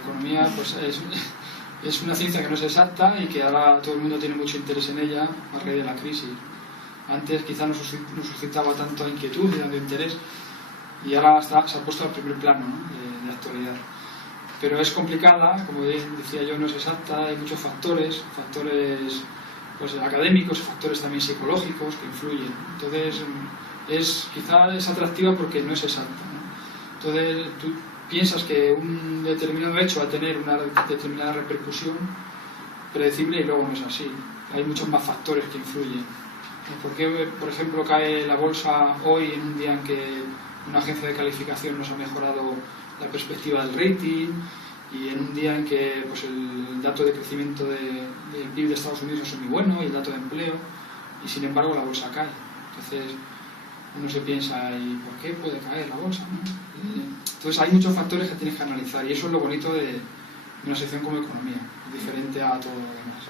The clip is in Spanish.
economía pues es una ciencia que no es exacta y que ahora todo el mundo tiene mucho interés en ella a raíz de la crisis. Antes quizá no suscitaba tanta inquietud y tanto interés, y ahora se ha puesto al primer plano, ¿no? de actualidad. Pero es complicada, como decía yo, no es exacta, hay muchos factores pues, académicos, factores también psicológicos que influyen. Entonces, quizá es atractiva porque no es exacta, ¿no? Entonces, tú piensas que un determinado hecho va a tener una determinada repercusión predecible y luego no es así. Hay muchos más factores que influyen. ¿Por qué, por ejemplo, cae la bolsa hoy en un día en que una agencia de calificación nos ha mejorado la perspectiva del rating, y en un día en que pues, el dato de crecimiento del PIB de Estados Unidos es muy bueno y el dato de empleo, y sin embargo la bolsa cae? Entonces uno se piensa, ¿y por qué puede caer la bolsa, ¿no? Entonces hay muchos factores que tienes que analizar, y eso es lo bonito de una sección como economía, diferente a todo lo demás.